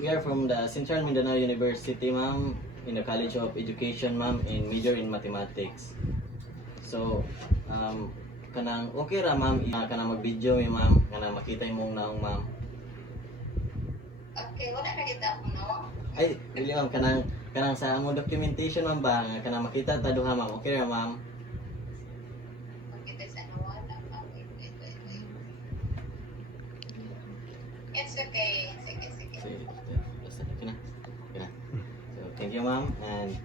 we are from the Central Mindanao University, ma'am, in the College of Education, ma'am, and major in mathematics. So, kanang okay ra, ma'am, kanang mag-video mi, ma'am, kanang makita imong naong, ma'am. Okay, wala na kita mo, no? Ay, dili, ma'am, kanang sa among documentation, ma'am, ba, nga kanang makita ta duha, ma'am. Okay ra, ma'am. Pagkita sa ano, wala. Wait. It's okay. Sige. Sige, basta okay na. Okay na. So, thank you, ma'am. And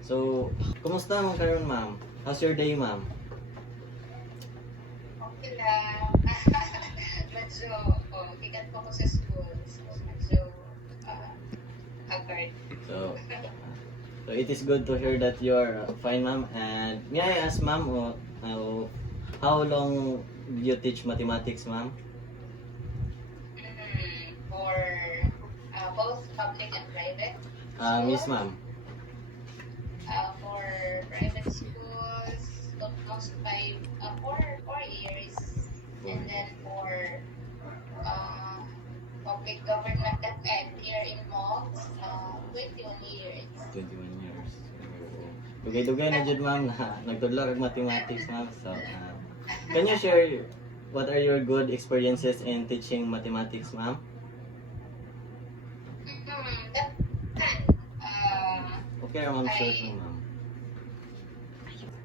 so, kumusta mo karon, ma'am? How's your day, ma'am? Okay lang. Medyo, ikat pa ko sa school. So, medyo, agad. So it is good to hear that you're fine, ma'am. And may I ask, ma'am, how long do you teach mathematics, ma'am? For both public and private. Yes, ma'am. For private schools, almost 4 years. And then for public government and here in malls, 21 years. 21 years. Dugay-dugay na jud, ma'am, na nagtudlo og mathematics, ma'am. So, can you share what are your good experiences in teaching mathematics, ma'am? That time, Okay, ma'am, sure, ma'am.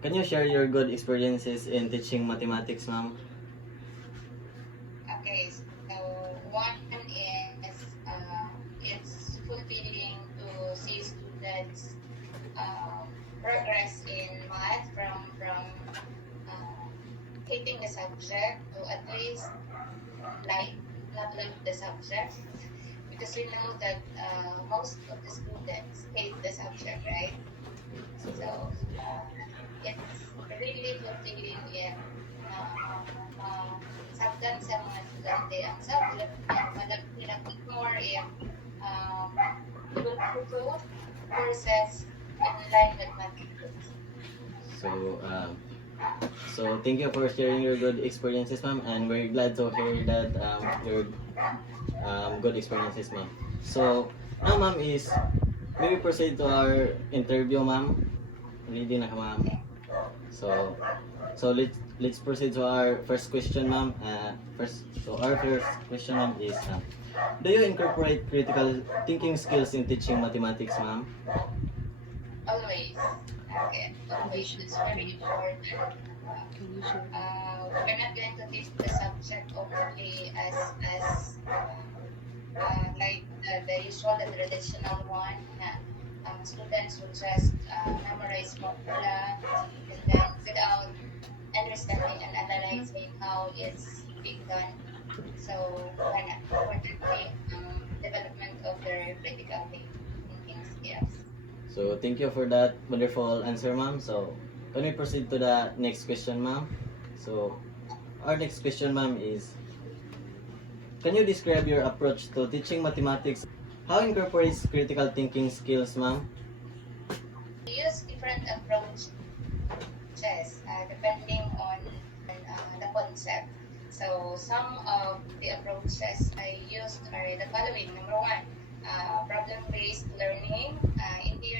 Can you share your good experiences in teaching mathematics, ma'am? okay, so one is it's fulfilling to see students progress in math from hating the subject to at least not like the subject, because we know that most of the students hate the subject, right? So it's really fulfilling in sabdan sa mga estudyante ang subject and malagpilagpit more if will courses in line with mathematics. So thank you for sharing your good experiences, ma'am, and we're glad to hear that your good experiences, ma'am. So now, ma'am, is maybe proceed to our interview, ma'am. Ready na ka, ma'am. So let's proceed to our first question, ma'am. Our first question, ma'am, is do you incorporate critical thinking skills in teaching mathematics, ma'am? Always. Okay. Always. It's very important. We're not going to teach the subject only as like the usual, the traditional one. Students will just memorize formula and then without understanding and analyzing how it's being done. So, importantly, development of their critical thinking skills. So thank you for that wonderful answer, ma'am. So can we proceed to the next question, ma'am? So our next question, ma'am, is can you describe your approach to teaching mathematics? How incorporates critical thinking skills, ma'am? We use different approaches depending on the concept. So some of the approaches I used are the following. Number one, problem-based learning. In here,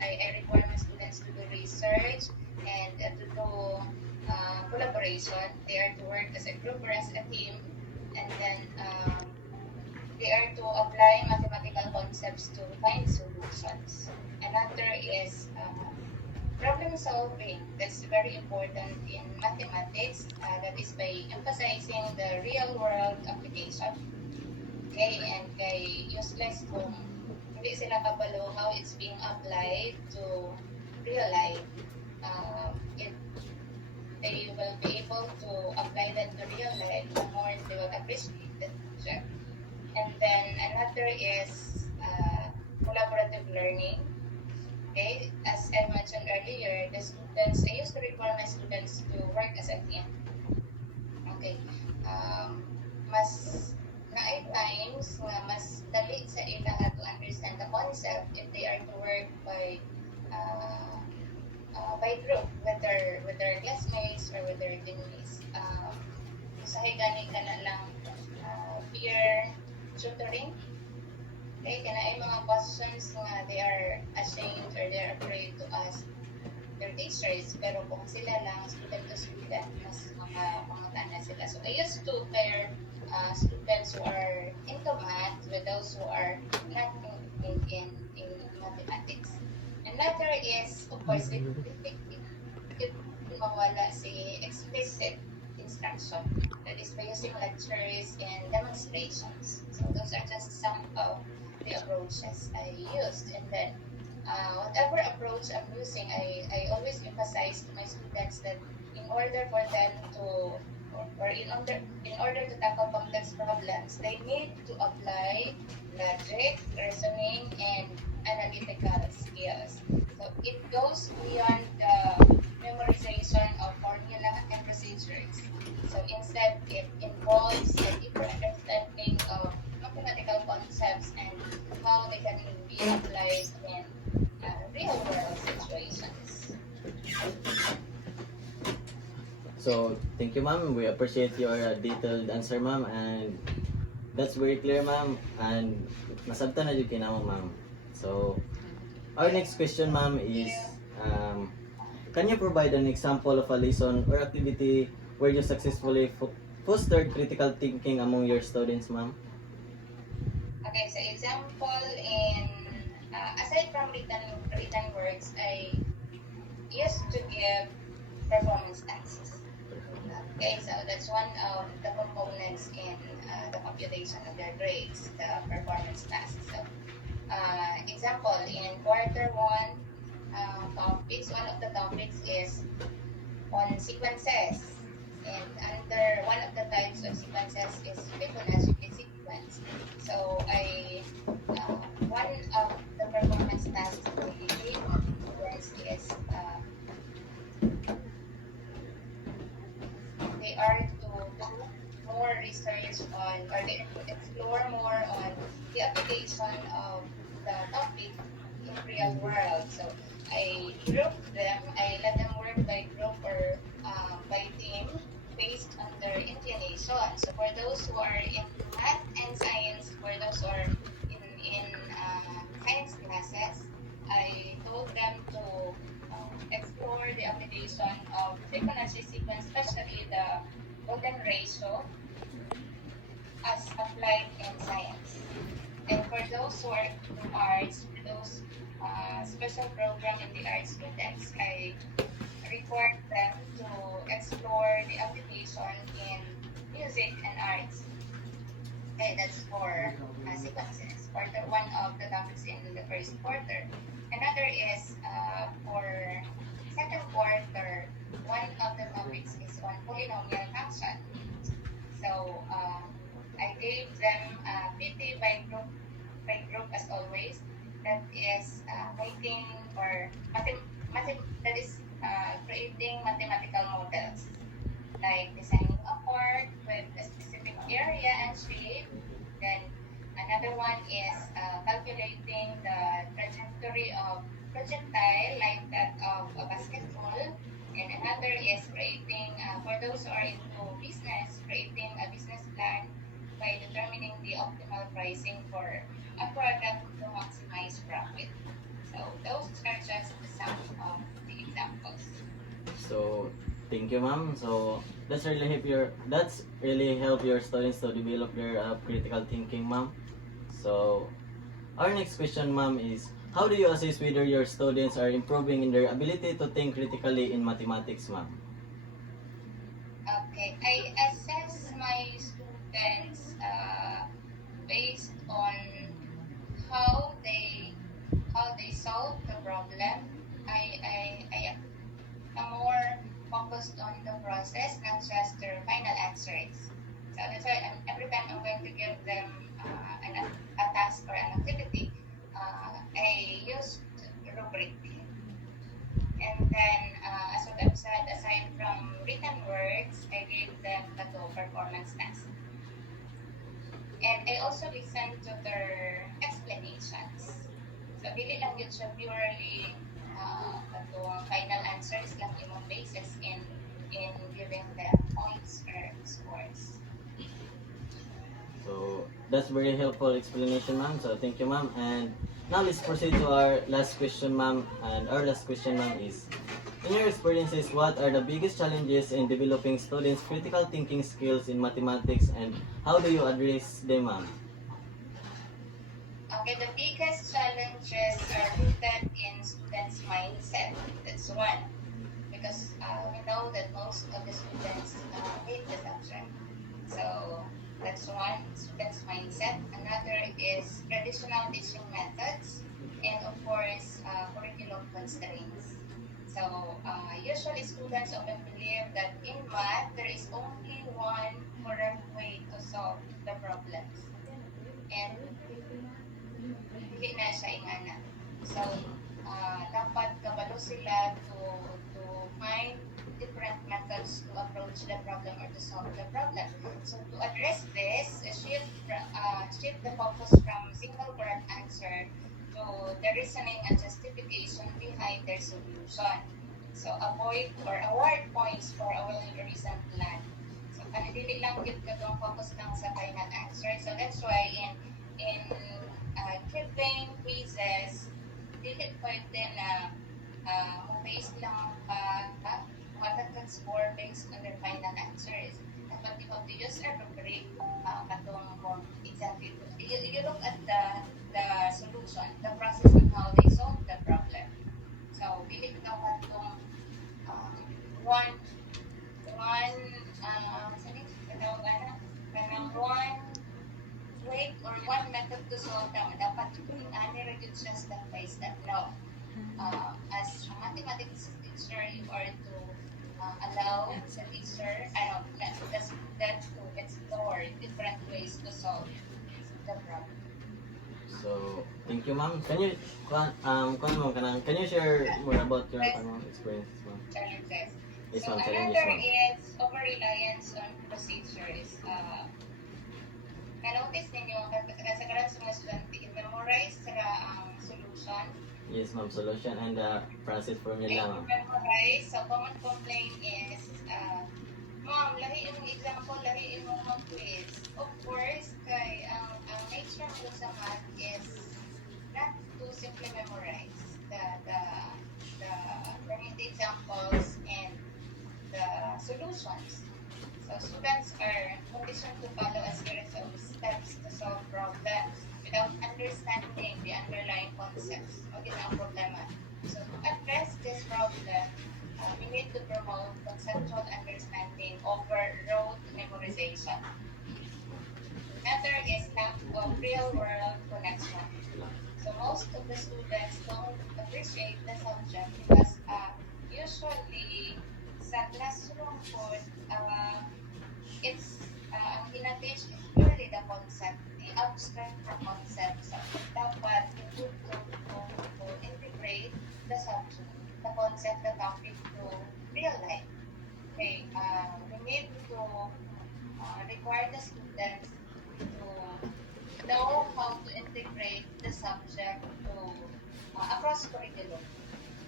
I require my students to do research and to do collaboration. They are to work as a group or as a team, and then they are to apply mathematical concepts to find solutions. Another is problem solving. That's very important in mathematics. That is by emphasizing the real world application. Okay, and kay useless kung hindi sila kabalo how it's being applied to real life. They will be able to apply that to real life, the more they will appreciate the subject. And then another is collaborative learning. Okay, as I mentioned earlier, I used to require my students to work as a team. Okay, mas na times nga mas dali sa ila to understand the concept if they are to work by group with their classmates or with their teammates. Usahay gani ka na lang peer tutoring Okay, kana ay mga questions nga they are ashamed or they are afraid to ask their teachers, pero kung sila lang, student to student, mas mga sila. So I used to pair students who are into math with those who are not in mathematics. Another is, of course, it mawala si explicit instruction. That is by using lectures and demonstrations. So those are just some of the approaches I used. And then whatever approach I'm using, I always emphasize to my students that in order for them to, or in order to tackle complex problems, they need to apply logic, reasoning, and analytical skills. So it goes beyond the memorization of formula and procedures. So instead, it involves a deeper understanding of mathematical concepts and how they can be applied in real world situations. So, thank you, ma'am. We appreciate your detailed answer, ma'am, and that's very clear, ma'am, and nasabtan na yung kinamo, ma'am. So, our next question, ma'am, is can you provide an example of a lesson or activity where you successfully fostered critical thinking among your students, ma'am? Okay, so example in aside from written words, I used to give performance tasks. Okay, so that's one of the components in the computation of their grades, the performance tasks. So, example in quarter one topics, one of the topics is on sequences, and under one of the types of sequences is Fibonacci sequence. So one of the performance tasks we gave is they are to do more research on, or they explore more on the application of the topic in real world. So I grouped them, I let them work by group or by team based on their inclination. So for those who are in math and science, for those who are in science classes, I told them to explore the application of Fibonacci sequence, especially the golden ratio, as applied in science. And for those who are in arts, for those special program in the arts students, I required them to explore the application in music and arts. Okay, that's for sequences. Quarter one of the topics in the first quarter. Another is for second quarter, one of the topics is on polynomial function. So I gave them PT by group as always. That is making or that is creating mathematical models, like designing a part with a specific area and shape. Then another one is calculating the trajectory of projectile like that of a basketball. And another is creating, for those who are into business, creating a business plan by determining the optimal pricing for a product to maximize profit. So those are just some of the examples. So, thank you, ma'am. So, that's really help your students to develop their critical thinking, ma'am. So, our next question, ma'am, is how do you assess whether your students are improving in their ability to think critically in mathematics, ma'am? Okay, I assess my students based on how they solve the problem. I am more focused on the process, not just their final answers. So that's why every time I'm going to give them a task or an activity, I use rubric. And then, as what I've said, aside from written words, I gave them the performance task. And I also listen to their explanations. So, dili lang yun siya purely katong final answers lang imong basis in giving them points or scores. So that's very helpful explanation, ma'am. So thank you, ma'am. And now let's proceed to our last question, ma'am. And our last question, ma'am, is: in your experiences, what are the biggest challenges in developing students' critical thinking skills in mathematics, and how do you address them, ma'am? Okay, the biggest challenges are rooted in students' mindset. That's one. Because we know that most of the students hate the subject. So that's one, students' mindset. Another is traditional teaching methods, and of course, curriculum constraints. So usually students often believe that in math, there is only one correct way to solve the problems. And hindi na siya ingana. So, dapat kabalo sila to find different methods to approach the problem or to solve the problem. So, to address this, shift the focus from single correct answer to the reasoning and justification behind their solution. So, avoid or award points for a well-reasoned plan. So, dili lang yun katong focus lang sa final answer. So, that's why in giving quizzes, dili pwede na base lang matagkag score based on their final answers. Dapat you have to use a rubric katong kung exactly. You look at the solution, the process on how they solve the problem. So, dili ka katong one one way or one method to solve them. Dapat yung ani reduce siya step by step. No. As a mathematics teacher, you are to allow the teacher, the student to explore different ways to solve the problem. So thank you, ma'am. Can you can you share more about your experiences, ma'am? Challenges. Yes, So ma'am. Challenges, another ma'am. is over-reliance on procedures. Kanotice ninyo, kasagaran sa mga estudyante, memorize sila ang solution. Yes, ma'am. Solution and process formula, ma'am. Memorize. So, common complaint is, Ma'am, lahi yung example, lahi yung mag-quiz. Of course, kay ang nature mo sa math is not to simply memorize the examples and the solutions. So students are conditioned to follow a series of steps to solve problems without understanding the underlying concepts of the problema. So to address this problem, we need to promote conceptual understanding over rote memorization. Another is lack of real-world connection. So most of the students don't appreciate the subject because usually sa classroom po, it's in-teach is purely the concept, the abstract concept. So dapat you need to integrate the subject, the concept, the topic to real life. Okay, we need to require the students to know how to integrate the subject to across curriculum.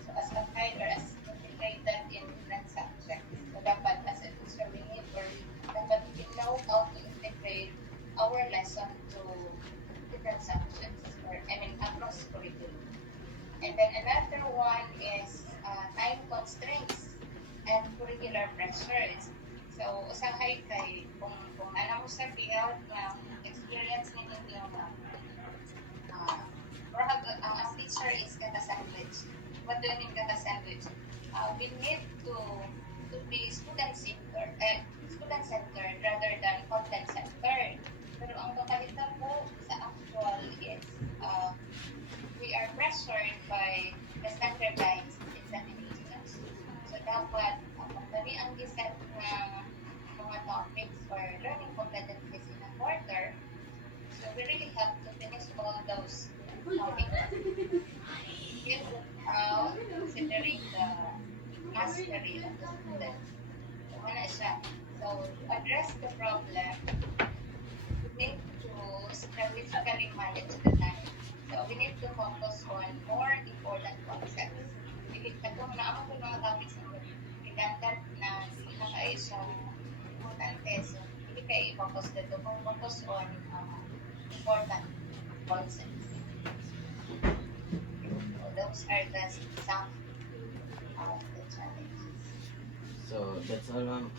So as applied or as integrated in different subjects. So dapat as a teacher we need or dapat we know how to integrate our lesson to different subjects or across curriculum. And then another one is time constraints and curricular pressures. So usahay kay kung alam mo sa field na experience ninyo ang teacher is kata sandwich. What do you mean kata sandwich? We need to be student-centered rather than content-centered. Pero ang kakahita po sa actual is we are pressured by the standardized examinations. So dapat kami ang giset ng mga topics for learning competencies in a quarter. So we really have to finish all those topics. Considering the mastery of the student. So, wala siya. So, to address the problem, we need to strategically manage the time. So, we need to focus on more important concepts. Katong naamang ko mga topics na redundant na hindi na kayo siya importante. So, hindi kay focus dito focus on important concepts. So those are some of the challenges. So that's all, ma'am.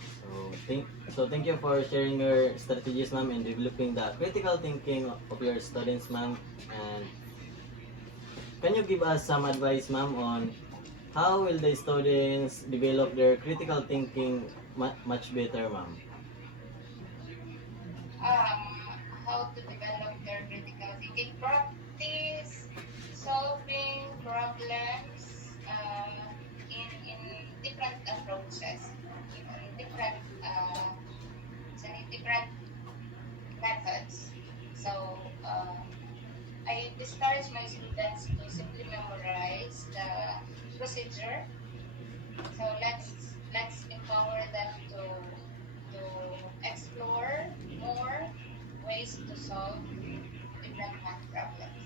Thank you for sharing your strategies, ma'am, in developing the critical thinking of your students, ma'am. And can you give us some advice, ma'am, on how will the students develop their critical thinking much better, ma'am? How to develop their critical thinking, practice solving problems in different approaches, in different different methods. So I discourage my students to simply memorize the procedure. So let's empower them to explore more ways to solve different math problems.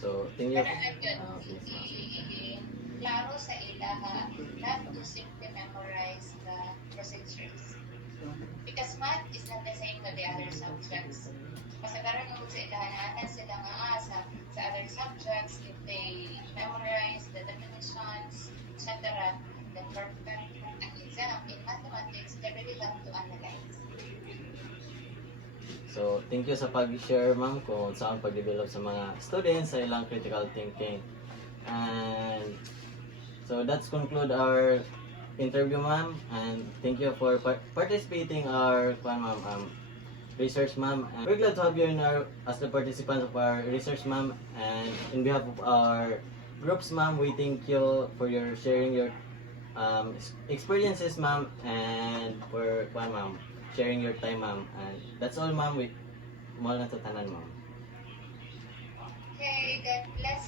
So thank you. Pero ang yun, Yes, ma'am. klaro sa ila not to simply memorize the procedures. Because math is not the same to the other subjects. Kasagaran mo sa ilahanan sila nga sa other subjects, if they memorize the definitions, etc., then perfect ang exam. In mathematics, they really have to analyze. So, thank you sa pag-share, ma'am, kung saan pag-develop sa mga students sa ilang critical thinking. And so, that's conclude our interview, ma'am. And thank you for participating our research, ma'am. And we're glad to have you in as the participants of our research, ma'am. And in behalf of our groups, ma'am, we thank you for your sharing your experiences, ma'am, and for sharing your time, ma'am. And that's all, ma'am. Mo na to tanan, ma'am. Okay, God bless